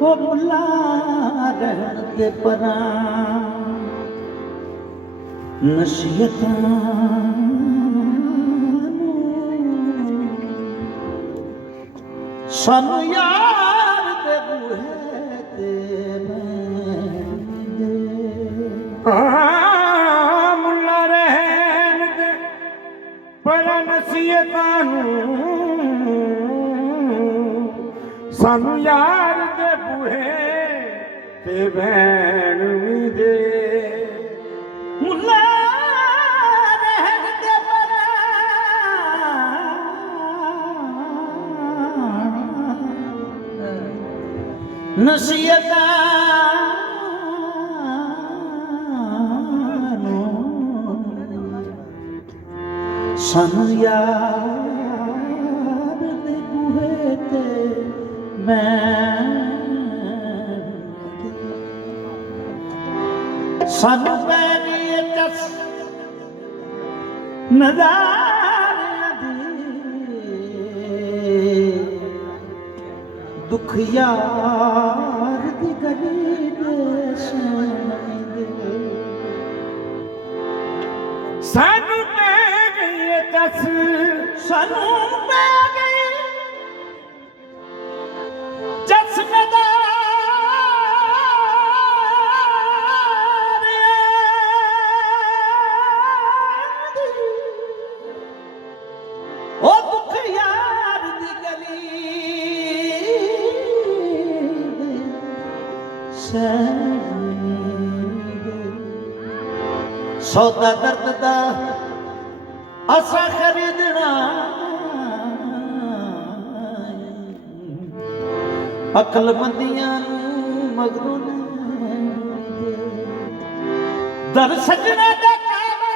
हो बुला रहन दे परां नसीहतां सानू यार दे बूहे ते मुला रहन दे पर नसीहतां सानू यार दे बूहे ते भैन भी दे मुला रहन दे परां नसीहतां सानू यार दे बूहे ते सानू पै गई टस नज़ारियां दी दुख यार दी गली दे सानू पै गई दस सानू पै गई जस ओ दुख यार दी गली सौदा दर्द दा असा खरीदना अकलमंदियां मगरू दर सजना दा काबा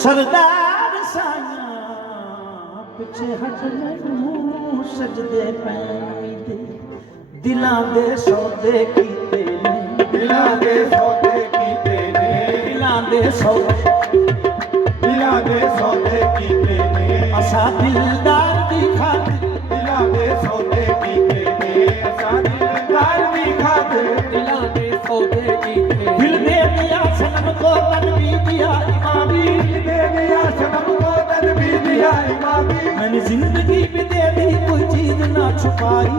सरदार साया पिछे हट मैनू सजदे पैंदे दिलां दे सौदे कीते ने दिलां दे सौदे कीते ने दिलां दे सौदे कीते ने असा दिलदार दी खातिर दिलां दे सौदे कीते ने असा दिलदार दी खातिर दिलां दे सौदे कीते दिल दे दिया सनम को तन भी दिया इमामी दे दिया सनम को तन भी दिया इमामी मैंने जिंदगी भी दे दी कोई चीज ना छुपाई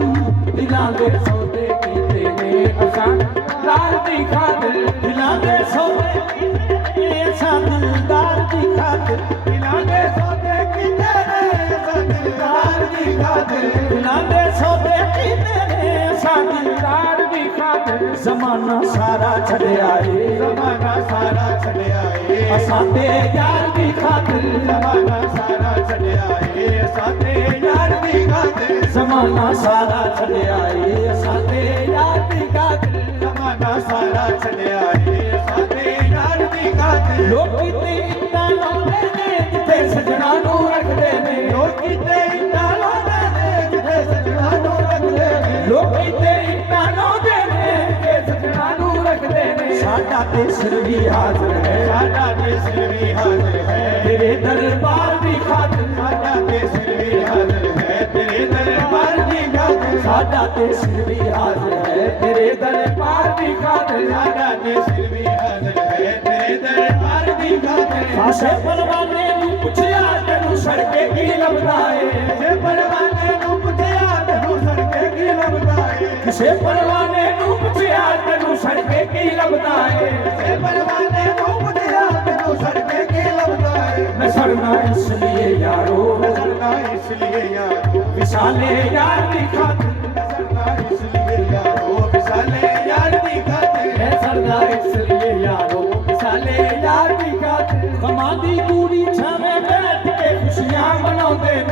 दिलां दे सौदे कीते ने असा दिलदार दी खातिर दिलां दे सौदे कीते ने असा दिलदार दी खातिर दिलां दे सौदे कीते ने असा दिलदार दी खातिर दिलां दे सौदे कीते ने असा दिलदार दी खातिर जमाना सारा छड़िया ए जमाना सारा छड़िया ए असा ते यार दी खातिर जमाना सारा छड़िया ए असा ते यार दी खातिर जमाना सारा छड़िया ए असा ते यार दी खातिर जमाना सारा छड़िया ए असा ते यार दी खातिर लोकी ते इत्ता लाਉਂਦੇ ਨੇ ਜਿੱਥੇ ਸਜਣਾ ਨੂੰ ਰੱਖਦੇ ਨੇ ਲੋਕੀ ਤੇ ਇੱਟਾਂ ਲਾਉਂਦੇ ਨੇ ਜਿੱਥੇ ਸਜਣਾ ਨੂੰ ਰੱਖਦੇ ਨੇ ਲੋਕੀ ਤੇ ਇੱਟਾਂ ਲਾਉਂਦੇ ਨੇ ਜਿੱਥੇ ਸਜਣਾ ਨੂੰ ਰੱਖਦੇ ਨੇ ਸਾਡਾ ਤੇ ਸਿਰ ਵੀ ਹਾਜ਼ਰ ਹੈ ਸਾਡਾ ਤੇ ਸਿਰ ਵੀ ਹਾਜ਼ਰ ਹੈ ਤੇਰੇ ਦਰਬਾਰ ਦੀ ਖਾਤਰ ਸਾਡਾ ਤੇ ਸਿਰ ਵੀ ਹਾਜ਼ਰ ਹੈ ਤੇਰੇ ਦਰਬਾਰ ਦੀ ਖਾਤਰ ਸਾਡਾ ਤੇ ਸਿਰ ਵੀ ਹਾਜ਼ਰ ਹੈ ਤੇਰੇ ਦਰਬਾਰ ਦੀ ਖਾਤਰ ਸਾਡਾ ਤੇ ਸਿਰ ਵੀ ਹਾਜ਼ਰ ਹੈ ਤੇਰੇ ਦਰਬਾਰ ਦੀ ਖਾਤਰ ਫਾਸੇ ਪਰਵਾਨੇ ਨੂੰ ਪੁੱਛਿਆ ਤੈਨੂੰ ਸੜਕੇ ਕੀ ਲੱਭਦਾ ਏ ਜੇ ਪਰਵਾਨੇ ਨੂੰ ਪੁੱਛਿਆ ਤੈਨੂੰ ਸੜਕੇ ਕੀ ਲੱਭਦਾ ਏ ਕਿਸੇ ਪਰਵਾਨੇ ਨੂੰ ਪੁੱਛਿਆ ਤੈਨੂੰ ਸੜਕੇ ਕੀ ਲੱਭਦਾ ਏ ਜੇ ਪਰਵਾਨੇ ਨੂੰ ਪੁੱਛਿਆ ਤੈਨੂੰ ਸੜਕੇ ਕੀ ਲੱਭਦਾ ਏ ਨਸਰਨਾ ਇਸ ਲਈ ਯਾਰੋ ਨਜ਼ਰਨਾ ਇਸ ਲਈ ਯਾਰੋ ਵਿਸਾਲੇ ਯਾਰ ਦੀ ਖਾਤਰ ਨਜ਼ਰਨਾ ਇਸ ਲਈ ਯਾਰੋ ਵਿਸਾਲੇ ਯਾਰ ਦੀ ਖਾਤਰ ਨਸਰਨਾ ਇਸ ਲਈ ਯਾਰੋ ਵਿਸਾਲੇ ਯਾਰ ਦੀ ਖਾਤਰ ਕਮਾਂ ਦੀ ਦੂਰੀ ਛਾਵੇਂ ਬੈਠ ਕੇ ਖੁਸ਼ੀ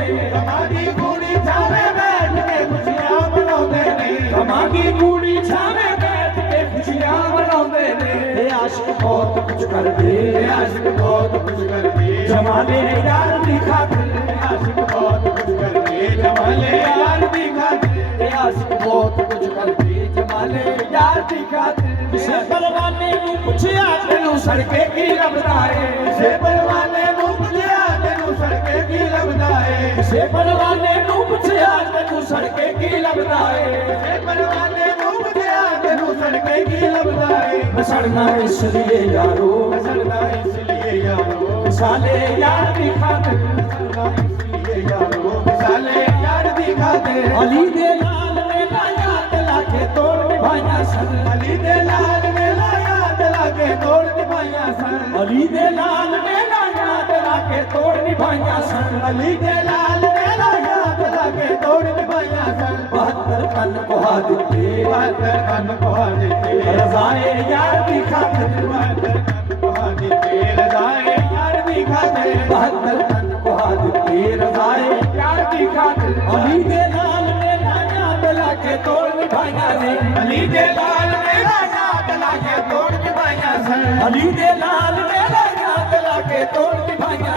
ਨੇ ਕਮਾਂ ਦੀ ਕੂੜੀ ਛਾਵੇਂ ਬੈਠ ਕੇ ਖੁਸ਼ੀਆਂ ਮਨਾਉਂਦੇ ਨੇ ਕਮਾਂ ਦੀ ਕੂੜੀ ਛਾਵੇਂ ਬੈਠ ਕੇ ਖੁਸ਼ੀਆਂ ਮਨਾਉਂਦੇ ਨੇ ਇਹ ਆਸ਼ਿਕ ਬਹੁਤ ਕੁਝ ਕਰਦੇ ਇਹ ਆਸ਼ਿਕ ਬਹੁਤ ਕੁਝ ਕਰਦੇ ਜਮਾਲੇ ਯਾਰ ਦੀ ਖਾਤਰ ਆਸ਼ਿਕ ਬਹੁਤ ਕੁਝ ਕਰਦੇ ਜਮਾਲੇ ਯਾਰ ਦੀ ਖਾਤਰ ਇਹ ਆਸ਼ਿਕ ਬਹੁਤ ਕੁਝ ਕਰਦੇ ਜਮਾਲੇ ਯਾਰ ਦੀ ਖਾਤਰ ਕਿਸੇ ਪਰਵਾਨੇ ਨੂੰ ਪੁੱਛਿਆ ਤੈਨੂੰ ਸੜਕੇ ਕੀ ਲੱਭਦਾ ਏ ਕਿਸੇ ਪਰਵਾਨੇ ਨੂੰ ਪੁੱਛਿਆ ਤੈਨੂੰ ਸੜਕੇ ਕੀ ਲੱਭਦਾ ਏ ਕਿਸੇ ਪਰਵਾਨੇ ਨੂੰ ਪੁੱਛਿਆ ਤੈਨੂੰ ਸੜਕੇ ਕੀ ਲੱਭਦਾ ਏ ਕਿਸੇ ਪਰਵਾਨੇ ਨੂੰ ਪੁੱਛਿਆ ਤੈਨੂੰ ਸੜਕੇ ਕੀ ਲੱਭਦਾ ਏ ਮੈਂ ਸੜਨਾ ਇਸ ਲਈ ਯਾਰੋ ਸੜਦਾ ਇਸ ਲਈ ਯਾਰੋ ਮਿਸਾਲੇ ਯਾਰ ਦੀ ਖਾਤਰ ਸੜਦਾ ਇਸ ਲਈ ਯਾਰੋ ਮਿਸਾਲੇ ਯਾਰ ਦੀ ਖਾਤਰ ਅਲੀ ਦੇ ਲਾਲ ਨੇ ਲਾਇਆ ਲਾ ਕੇ ਤੋੜ ਨਿਭਾਈਆਂ ਸਨ ਅਲੀ ਦੇ ਲਾਲ ਨੇ ਲਾਇਆ ਲਾ ਕੇ ਤੋੜ ਨਿਭਾਈਆਂ ਸਨ ਅਲੀ ਦੇ ਲਾਲ ਨੇ ਲਾਇਆ ਲਾ ਕੇ ਤੋੜ ਨਿਭਾਈਆਂ ਸਨ ਅਲੀ ਦੇ ਲਾਲ ਨੇ ਲਾਇਆ ਲਾ ਕੇ ਤੋੜ ਨਿਭਾਈਆਂ ਸਨ 72 ਕੰਨ ਕੁਹਾ ਦਿੱਤੇ ਬਾਦਰ ਕੰਨ ਪਹਾ ਦਿੱਤੇ ਰਜ਼ਾਏ ਯਾਰ ਦੀ ਖਾਤਰ ਬਾਦਰ ਕੰਨ ਪਹਾ ਦਿੱਤੇ ਰਜ਼ਾਏ ਯਾਰ ਦੀ ਖਾਤਰ 72 ਕੰਨ ਕੁਹਾ ਦਿੱਤੇ ਰਜ਼ਾਏ ਯਾਰ ਦੀ ਖਾਤਰ ਅਲੀ ਦੇ ਲਾਲ ਨੇ ਲਾਇਆ ਲਾ ਕੇ ਤੋੜ ਨਿਭਾਈਆਂ ਨੇ ਅਲੀ ਦੇ ਲਾਲ ਨੇ ਲਾਇਆ ਲਾ ਕੇ ਤੋੜ ਨਿਭਾਈਆਂ ਸਨ ਅਲੀ ਦੇ ਲਾਲ ਨੇ ਲਾਇਆ ਲਾ ਕੇ ਤੋੜ ਨਿਭਾਈਆਂ